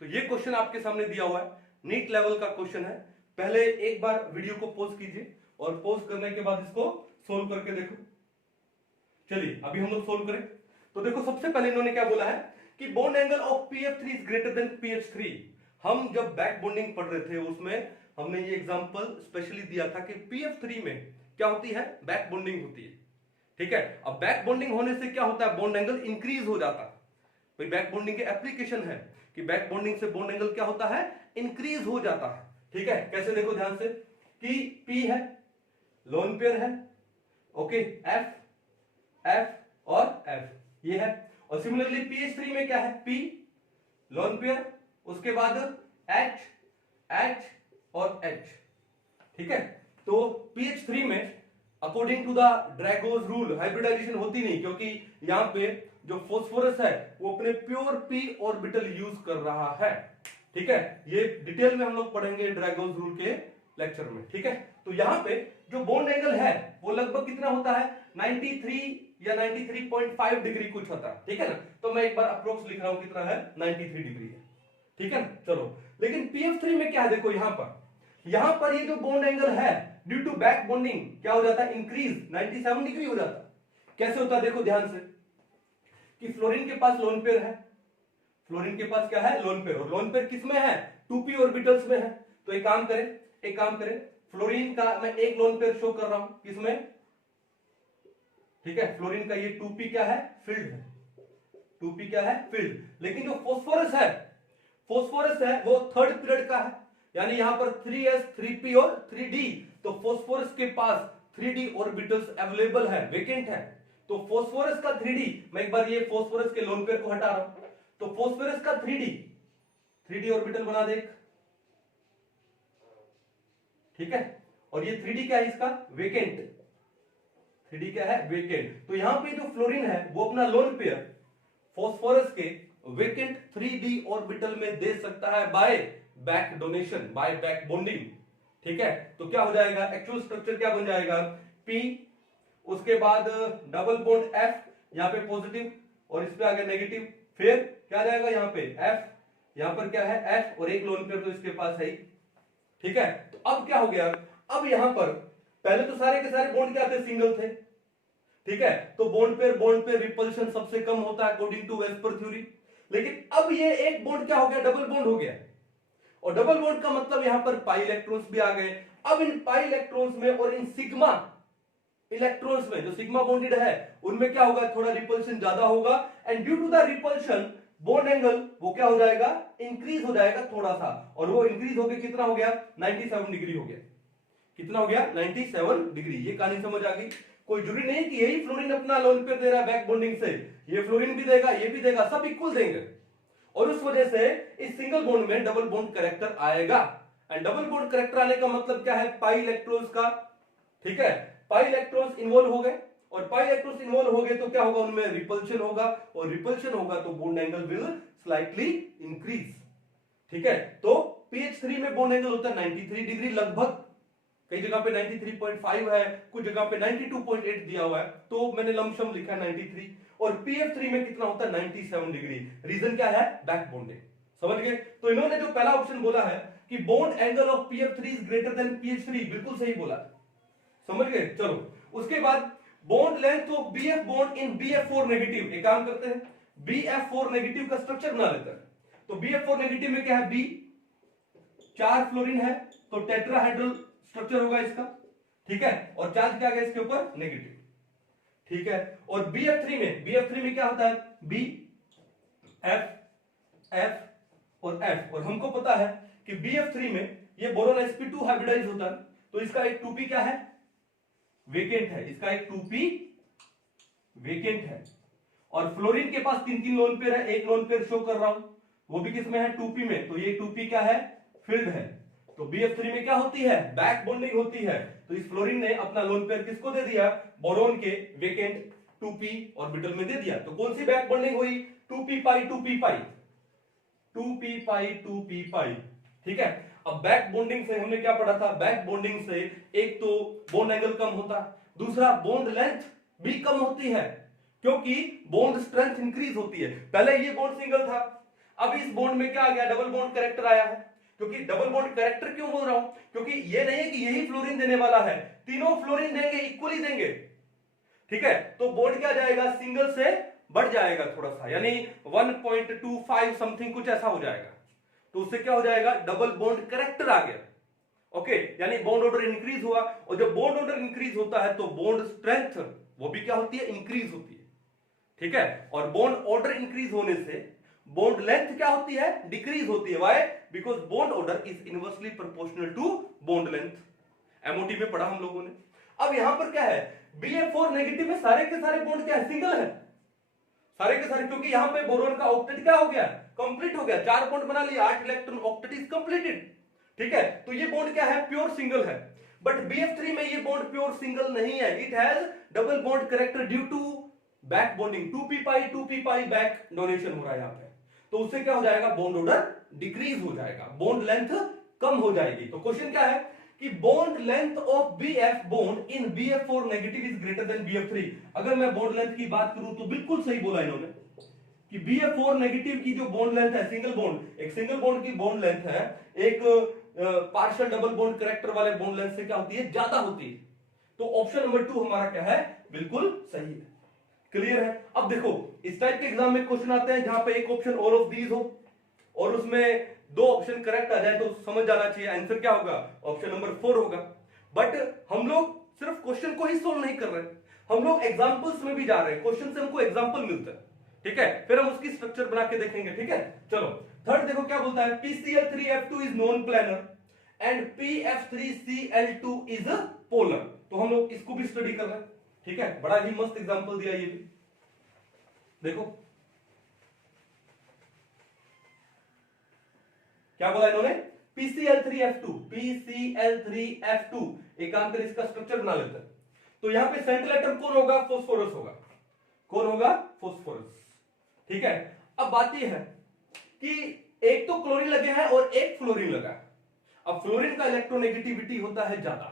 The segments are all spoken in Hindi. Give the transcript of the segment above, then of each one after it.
तो ये क्वेश्चन आपके सामने दिया हुआ है, नीट लेवल का क्वेश्चन है। पहले एक बार वीडियो को पॉज कीजिए और पॉज करने के बाद इसको सोल्व करके देखो। चलिए अभी हम लोग सोल्व करें। तो देखो सबसे पहले इन्होंने क्या बोला है कि bond angle of PF3 is greater than PH3। हम जब बैक बॉन्डिंग पढ़ रहे थे उसमें हमने ये एग्जांपल स्पेशली दिया था कि PF3 में क्या होती है, बैक बॉन्डिंग होती है। ठीक है, अब बैक बॉन्डिंग होने से क्या होता है, बॉन्ड एंगल इंक्रीज हो जाता है। भाई बैक बॉन्डिंग के एप्लीकेशन है कि बैक बॉन्डिंग से बॉन्ड एंगल क्या होता है, इंक्रीज हो जाता है। ठीक है, कैसे देखो ध्यान से कि P है, लोन पेयर है, ओके, F और F ये है। और सिमिलरली PH3 में क्या है, P लोन पेयर, उसके बाद H और H। ठीक है, तो PH3 में according to the Drago's rule hybridization होती नहीं, क्योंकि यहां पे जो फास्फोरस है वो अपने प्योर p ऑर्बिटल यूज कर रहा है। ठीक है, ये डिटेल में हम लोग पढ़ेंगे ड्रैगोज रूल के लेक्चर में। ठीक है, तो यहां पे जो बॉन्ड एंगल है वो लगभग कितना होता है, 93 या 93.5 डिग्री कुछ होता है। ठीक है ना, तो मैं एक बार अप्रोक्स लिख रहा हूं, कितना है, 93 डिग्री है। ठीक है ना, चलो। लेकिन PF3 में क्या है, देखो यहां पर ये जो बॉन्ड एंगल है ड्यू टू बैक बॉन्डिंग क्या हो जाता है, इंक्रीज 97 डिग्री हो जाता है। कैसे होता है, देखो ध्यान से कि फ्लोरीन के पास लोन पेयर है, फ्लोरीन के पास क्या है, लोन पेयर, और लोन पेयर किसमें है, 2p ऑर्बिटल्स में है। तो एक काम करें, फ्लोरीन का मैं एक लोन पेयर शो कर रहा हूं, किसमें, ठीक है, फ्लोरीन का ये 2p क्या है, फील्ड है, 2p क्या है, फील्ड। लेकिन जो फास्फोरस है वो थर्ड पीरियड का है, यानी यहां पर 3s 3p और 3d। तो फास्फोरस के पास 3d ऑर्बिटल्स अवेलेबल है, वेकेंट है। तो फास्फोरस का 3d, मैं एक बार ये फास्फोरस के लोन पेयर को हटा रहा हूं, तो फास्फोरस का 3d ऑर्बिटल बना दे। ठीक है, और ये 3d क्या है, इसका वेकेंट, 3d क्या है, वेकेंट। तो यहां पे जो फ्लोरीन है वो अपना लोन पेयर फास्फोरस के वेकेंट 3d ऑर्बिटल में दे सकता है buy back donation, buy back bonding. ठीक है, तो क्या हो जाएगा, एक्चुअल स्ट्रक्चर क्या बन जाएगा, P, उसके बाद डबल बॉन्ड F, यहां पे पॉजिटिव और इस पे आ गया नेगेटिव, फिर क्या आ जाएगा यहाँ पे F, यहां पर क्या है F और एक लोन पेयर तो इसके पास है ही। ठीक है, तो अब क्या हो गया, अब यहां पर पहले तो सारे के सारे बॉन्ड क्या थे, सिंगल थे। ठीक है, तो बॉन्ड पेयर रिपल्शन सबसे कम होता है according to as per theory. लेकिन अब ये एक बॉन्ड क्या हो गया, डबल बॉन्ड हो गया, और डबल बॉन्ड का मतलब यहां पर पाई इलेक्ट्रॉन्स भी आ गए। अब इन पाई इलेक्ट्रॉन्स में और इन सिग्मा इलेक्ट्रॉन्स में, जो सिग्मा बॉन्डेड है उनमें क्या होगा, थोड़ा रिपल्शन ज्यादा होगा, and due to the repulsion bond angle वो क्या हो जाएगा, इंक्रीज हो जाएगा थोड़ा सा, और वो इंक्रीज होकर कितना हो गया, 97 डिग्री हो गया। कितना हो गया, 97 डिग्री। ये कहानी समझ आ गई। कोई जरूरी नहीं कि यही फ्लोरीन अपना लोन पेयर दे रहा है बैक बॉन्डिंग से, ये फ्लोरीन भी देगा, ये भी देगा, सब इक्वल देंगे, और उस वजह से इस सिंगल बॉन्ड में डबल बॉन्ड कैरेक्टर आएगा। एंड डबल बॉन्ड कैरेक्टर आने का मतलब क्या है, पाई इलेक्ट्रॉन्स का। ठीक है, पाई इलेक्ट्रॉन्स इन्वॉल्व हो गए, और पाई इलेक्ट्रॉन्स इन्वॉल्व हो गए तो क्या होगा, उनमें रिपल्शन होगा, और रिपल्शन होगा तो bond angle will slightly increase. ठीक है, तो PH3 में बॉन्ड एंगल होता है 93 डिग्री लगभग, कई जगह पे 93.5 है, कुछ जगह पे 92.8 दिया हुआ है, तो मैंने लमसम लिखा 93। और PF3 में कितना होता है, 97 डिग्री। रीजन क्या है, बैक बॉन्डिंग। समझ गए, तो इन्होंने जो पहला ऑप्शन बोला है कि bond angle of PF3 is greater than PH3, बिल्कुल सही बोला, समझ गए। चलो, उसके बाद bond length of BF bond in BF4 negative. एक काम करते हैं, BF4 नेगेटिव का स्ट्रक्चर बना लेते हैं। तो BF4 नेगेटिव में क्या है, B, 4 फ्लोरीन है, तो टेट्राहेड्रल स्ट्रक्चर होगा इसका। ठीक है, और चार्ज क्या है इसके ऊपर, नेगेटिव। ठीक है, और BF3 में क्या होता है, B, F और F, और हमको पता है कि BF3 में ये बोरोन sp2 हाइब्रिडाइज होता है, तो इसका एक 2p क्या है, वेकेंट है, इसका एक 2p वेकेंट है। और फ्लोरीन के पास 3 लोन पेयर है, एक लोन पेयर शो कर रहा हूं, वो भी किसमें है, 2p में, तो ये 2p क्या है, फील्ड है। तो BF3 में क्या होती है, बैक बॉन्डिंग होती है। तो इस फ्लोरीन ने अपना लोन पेयर किसको दे दिया, बोरोन के वेकेंट 2p ऑर्बिटल में दे दिया। तो कौन सी बैक बॉन्डिंग हुई, 2p पाई 2p पाई 2p पाई 2p पाई। ठीक है, अब बैक बॉन्डिंग से हमने क्या पढ़ा था, बैक बॉन्डिंग से एक तो बॉन्ड एंगल कम होता है, दूसरा बॉन्ड लेंथ भी कम होती है, क्योंकि बॉन्ड स्ट्रेंथ इंक्रीज होती है। पहले ये बॉन्ड सिंगल था, अब इस बॉन्ड में क्या आ गया, डबल बॉन्ड कैरेक्टर आया है। क्योंकि डबल बॉन्ड कैरेक्टर क्यों बोल रहा हूं, क्योंकि ये नहीं है कि यही फ्लोरीन देने वाला है, तीनों फ्लोरीन देंगे, इक्वली देंगे, ठीक है। तो बॉन्ड क्या जाएगा, सिंगल से बढ़ जाएगा थोड़ा सा, यानी 1.25 समथिंग कुछ ऐसा हो जाएगा। तो उससे क्या हो जाएगा, डबल बॉन्ड कैरेक्टर आ गया, ओके। यानी बॉन्ड ऑर्डर इंक्रीज हुआ, और जब बॉन्ड ऑर्डर इंक्रीज होता है तो बॉन्ड स्ट्रेंथ वो भी क्या होती है, इंक्रीज होती है, ठीक है। और बॉन्ड ऑर्डर इंक्रीज होने से बॉन्ड लेंथ क्या होती है, डिक्रीज होती है। Why, because bond order is inversely proportional to bond length. MOT में पढ़ा हम लोगों ने। अब यहां पर क्या है, BF4 नेगेटिव में सारे के सारे बॉन्ड क्या है, सिंगल है, सारे के सारे, क्योंकि यहां पे बोरोन का ऑक्टेट क्या हो गया, कंप्लीट हो गया, 4 बॉन्ड बना लिया, 8 इलेक्ट्रॉन, ऑक्टेट इज कंप्लीटेड, ठीक है। तो ये बॉन्ड क्या है, प्योर सिंगल है। बट BF3 में ये बॉन्ड प्योर सिंगल नहीं है, it has double bond character due to back bonding, 2p pi back donation हो रहा है यहां पे। तो उससे क्या हो जाएगा, बॉन्ड ऑर्डर डिक्रीज हो जाएगा, बॉन्ड लेंथ कम हो जाएगी। तो क्वेश्चन क्या है कि bond length of BF bond in BF4 negative is greater than BF3। अगर मैं बॉन्ड लेंथ की बात करूं तो बिल्कुल सही बोला इन्होंने कि BF4 नेगेटिव की जो बॉन्ड लेंथ है, सिंगल बॉन्ड, एक सिंगल बॉन्ड की बॉन्ड लेंथ है, एक पार्शियल डबल बॉन्ड कैरेक्टर वाले बॉन्ड लेंथ से क्या होती है, ज्यादा होती है। तो ऑप्शन नंबर 2 हमारा क्या है, बिल्कुल सही है। क्लियर है। अब देखो इस टाइप के एग्जाम में क्वेश्चन आते हैं जहां पे एक ऑप्शन ऑल ऑफ दीज हो और उसमें 2 ऑप्शन करेक्ट आ जाए, तो समझ जाना चाहिए आंसर क्या होगा, ऑप्शन नंबर 4 होगा। बट हम लोग सिर्फ क्वेश्चन को ही सोल्व नहीं कर रहे, हम लोग एग्जांपल्स में भी जा रहे हैं, क्वेश्चन से हमको एग्जांपल मिलता है, ठीक है। फिर हम उसकी स्ट्रक्चर बना के देखेंगे, ठीक है। चलो थर्ड देखो क्या बोलता है, PCl3F2 is non planar and PF3Cl2 is polar. तो हम लोग इसको भी स्टडी कर रहे हैं, ठीक है। बड़ा ही मस्त एग्जांपल दिया ये भी, देखो क्या बोला इन्होंने, PCl3F2 एक काम कर इसका स्ट्रक्चर बना लेते हैं। तो यहां पे सेंट्रल एटम कौन होगा, फास्फोरस होगा, कौन होगा, फास्फोरस, ठीक है। अब बात यह है कि एक तो क्लोरीन लगे हैं और एक फ्लोरीन लगा है। अब फ्लोरीन का इलेक्ट्रोनेगेटिविटी होता है ज्यादा,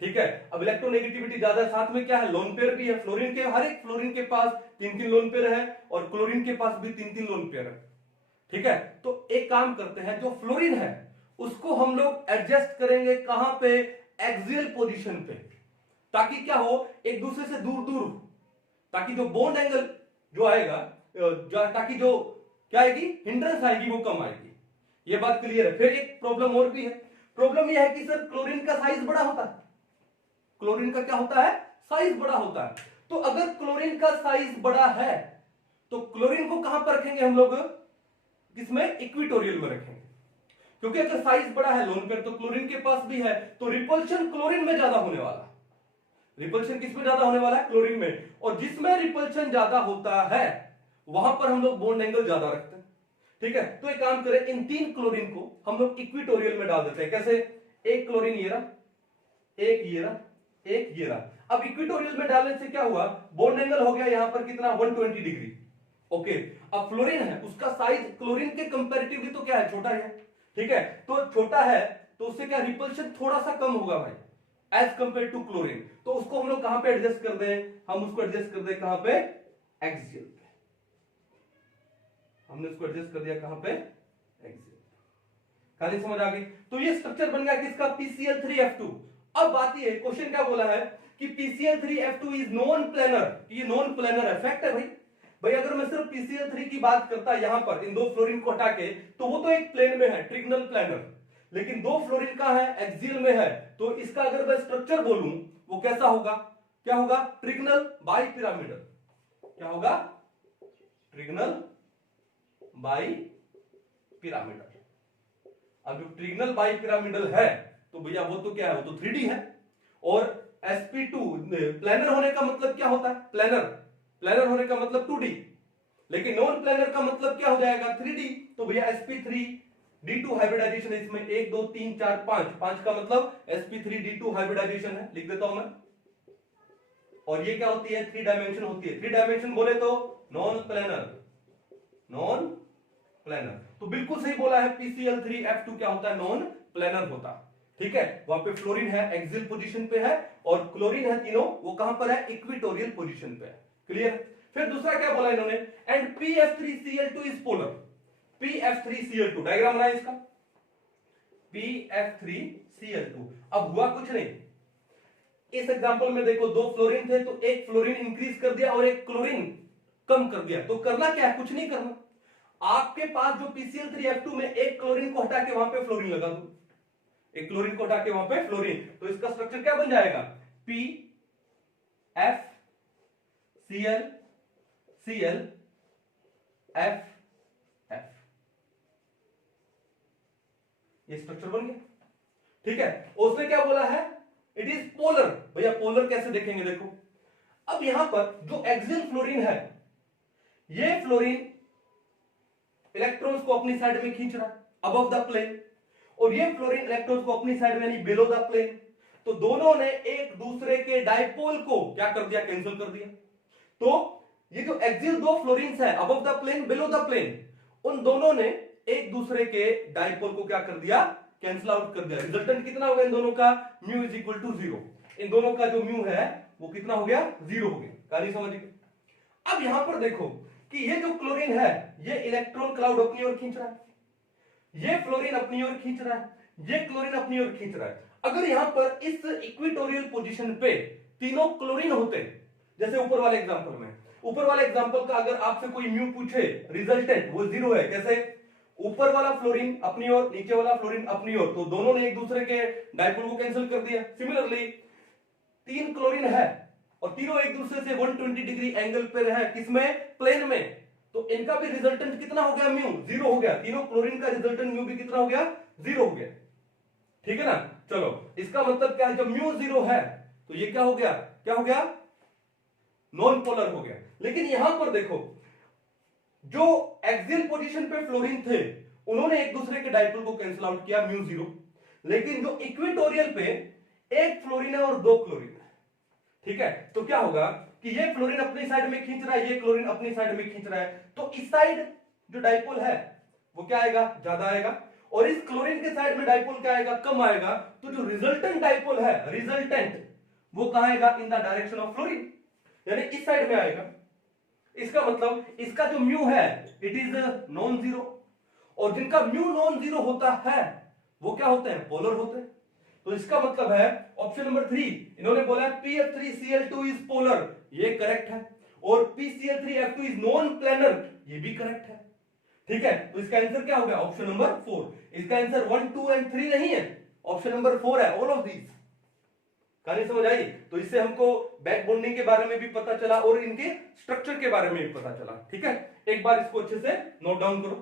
ठीक है। अब इलेक्ट्रोनेगेटिविटी ज्यादा, साथ में क्या है, लोन पेयर भी है। फ्लोरीन के हर एक फ्लोरीन के पास 3-3 लोन पेयर है और क्लोरीन के पास भी 3-3 लोन पेयर है, ठीक है। तो एक काम करते हैं, जो फ्लोरीन है उसको हम लोग एडजस्ट करेंगे कहां पे, एक्सियल पोजीशन पे, ताकि क्या हो, एक दूसरे से दूर दूर, ताकि जो बॉन्ड एंगल जो आएगा, ताकि जो क्या आएगी, हिंड्रेंस आएगी, वो कम आएगी। ये बात क्लियर है। फिर एक प्रॉब्लम और भी है, प्रॉब्लम यह है कि सर क्लोरीन का साइज बड़ा होता है, क्लोरीन का क्या होता है, साइज बड़ा होता है। तो अगर क्लोरीन का साइज बड़ा है तो क्लोरीन को कहां पर रखेंगे हम लोग, किसमें, इक्विटोरियल में रखेंगे, क्योंकि अगर साइज बड़ा है लोन पेयर तो क्लोरीन के पास भी है, तो रिपल्शन क्लोरीन में ज्यादा होने वाला है। रिपल्शन किसमें ज्यादा होने वाला है, क्लोरीन में। और जिसमें रिपल्शन ज्यादा होता है वहां पर हम लोग बॉन्ड एंगल ज्यादा रखते हैं, ठीक है। तो एक काम करें, इन 3 क्लोरीन को हम लोग इक्विटोरियल में डाल देते हैं। कैसे, एक क्लोरीन ये रहा, एक ये रहा, एक ये रहा। अब इक्विटोरियल में डालने से क्या हुआ, बॉन्ड एंगल हो गया यहां पर कितना, 120 डिग्री, ओके। अब फ्लोरीन है, उसका साइज क्लोरीन के कंपैरेटिवली तो क्या है, छोटा है, ठीक है। तो छोटा है तो उससे क्या, रिपल्शन थोड़ा सा कम होगा भाई, एज कंपेयर टू क्लोरीन। तो उसको हम लोग कहां पे एडजस्ट कर दें, हम उसको एडजस्ट कर दें कहां पे, एक्सियल पे। हमने उसको एडजस्ट कर दिया कहां पे, एक्सियल। खाली समझ आ गई। तो ये स्ट्रक्चर बन गया किसका, PCl3F2। अब बात ये, क्वेश्चन क्या बोला है कि PCl3F2 इज नॉन प्लेनर, ये नॉन प्लेनर है, फैक्ट है भाई। भाई अगर मैं सिर्फ PCl3 की बात करता यहां पर इन 2 फ्लोरीन को हटा के, तो वो तो एक प्लेन में है, ट्रिगनल प्लेनर, लेकिन 2 फ्लोरीन का है, एक्सियल में है। तो इसका अगर मैं स्ट्रक्चर बोलूं वो कैसा होगा, क्या होगा, ट्रिगनल बाई पिरामिडल। क्या होगा, ट्रिगनल बाई पिरामिडल। अब जो ट्रिगनल बाई पिरामिडल है तो भैया वो तो क्या है, वो तो 3D है। और sp2 प्लेनर होने का मतलब क्या होता है, प्लेनर होने का मतलब 2D, लेकिन नॉन प्लेनर का मतलब क्या हो जाएगा, 3D। तो भैया sp3d2 हाइब्रिडाइजेशन है इसमें, 1 2 3 4 5 का मतलब sp3d2 हाइब्रिडाइजेशन है, लिख देता हूं मैं। और ये क्या होती है, 3 डायमेंशन होती है। 3 डायमेंशन बोले तो नॉन प्लेनर। तो बिल्कुल सही बोला है, PCl3F2 क्या होता है, नॉन प्लेनर होता है, ठीक है। वहां पे फ्लोरीन है, एक्सियल पोजीशन पे है, और क्लोरीन है, तीनों वो कहां पर है, इक्विटोरियल पोजीशन पे है। क्लियर। फिर दूसरा क्या बोला इन्होंने, and PF3Cl2 is polar. PF3Cl2, diagram बनाए इसका, PF3Cl2। अब हुआ कुछ नहीं, इस एग्जांपल में देखो दो फ्लोरीन थे, तो एक फ्लोरीन इंक्रीज कर दिया और एक क्लोरीन कम कर दिया। तो करना क्या है, कुछ नहीं करना, आपके पास जो PCl3F2 में एक क्लोरीन को हटा के वहां पे फ्लोरीन लगा दो, एक क्लोरीन को हटा के वहां पे फ्लोरीन, तो इसका स्ट्रक्चर क्या बन जाएगा, PFClClFF, ये स्ट्रक्चर बन गया। ठीक है, उसने क्या बोला है, इट इज पोलर। भैया पोलर कैसे देखेंगे, देखो अब यहां पर जो एक्सियल फ्लोरीन है, ये फ्लोरीन इलेक्ट्रॉन्स को अपनी साइड में खींच रहा है अबव द प्लेन, और ये फ्लोरीन इलेक्ट्रॉन्स को अपनी साइड में यानी बिलो द प्लेन। तो दोनों ने एक दूसरे के डायपोल को क्या कर दिया, कैंसिल कर दिया। तो ये जो एक्सियल दो फ्लोरीन्स है above the plane below the plane, उन दोनों ने एक दूसरे के डायपोल को क्या कर दिया, कैंसिल आउट कर दिया। रिजल्टेंट कितना हो गया इन दोनों का, म्यू इज इक्वल टू 0। इन दोनों का जो म्यू है वो कितना हो गया, 0 हो गया। कहानी समझ गए। अब यहां पर देखो कि ये जो क्लोरीन है ये इलेक्ट्रॉन क्लाउड अपनी ओर खींच रहा है, ये फ्लोरीन अपनी ओर खींच रहा है, ये क्लोरीन अपनी ओर खींच रहा है। अगर यहां पर इस इक्वेटोरियल पोजीशन पे तीनों क्लोरीन होते, जैसे ऊपर वाले एग्जांपल में, ऊपर वाले एग्जांपल का अगर आपसे कोई म्यू पूछे, रिजल्टेंट वो 0 है। कैसे, ऊपर वाला फ्लोरीन अपनी ओर, नीचे वाला फ्लोरीन अपनी ओर, तो दोनों ने एक दूसरे के डायपोल को कैंसिल कर दिया। सिमिलरली तीन क्लोरीन है और तीनों एक दूसरे से 120 डिग्री एंगल पे है, किसमें, प्लेन में, तो इनका भी रिजल्टेंट कितना हो गया, म्यू 0 हो गया। तीनों क्लोरीन का रिजल्टेंट म्यू भी कितना हो गया, 0 हो गया। ठीक है ना। चलो इसका मतलब क्या है, जब म्यू 0 है तो ये क्या हो गया, क्या हो गया, नॉन पोलर हो गया। लेकिन यहां पर देखो जो एक्सियल पोजीशन पे फ्लोरीन थे उन्होंने एक दूसरे के डायपोल को कैंसिल आउट किया, म्यू 0। लेकिन जो इक्वेटोरियल पे एक फ्लोरीन है और दो क्लोरीन है, ठीक है, तो क्या होगा कि ये फ्लोरीन अपनी साइड में खींच रहा है, ये क्लोरीन अपनी साइड में खींच रहा है, तो इस साइड जो डायपोल है वो क्या आएगा, ज्यादा आएगा, और इस क्लोरीन के साइड में डायपोल क्या आएगा, कम आएगा। तो जो रिजल्टेंट डायपोल है, रिजल्टेंट वो कहां आएगा, in the direction of fluorine, यानी इस साइड में आएगा। इसका मतलब इसका जो म्यू है इट इज नॉन जीरो, और जिनका म्यू नॉन जीरो होता है वो क्या होते हैं, पोलर होते हैं। तो इसका मतलब है ऑप्शन नंबर 3, इन्होंने बोला PF3Cl2 इज पोलर, ये करेक्ट है, और PCl3F2 इज नॉन प्लेनर, ये भी करेक्ट है। ठीक है, तो इसका आंसर क्या हो गया, ऑप्शन नंबर 4। इसका आंसर 1, 2 एंड 3 नहीं है, ऑप्शन नंबर 4 है, ऑल ऑफ दीज। कहानी समझ आई। तो इससे हमको बैक बॉन्डिंग के बारे में भी पता चला और इनके स्ट्रक्चर के बारे में भी पता चला। ठीक है, एक बार इसको अच्छे से नोट डाउन करो।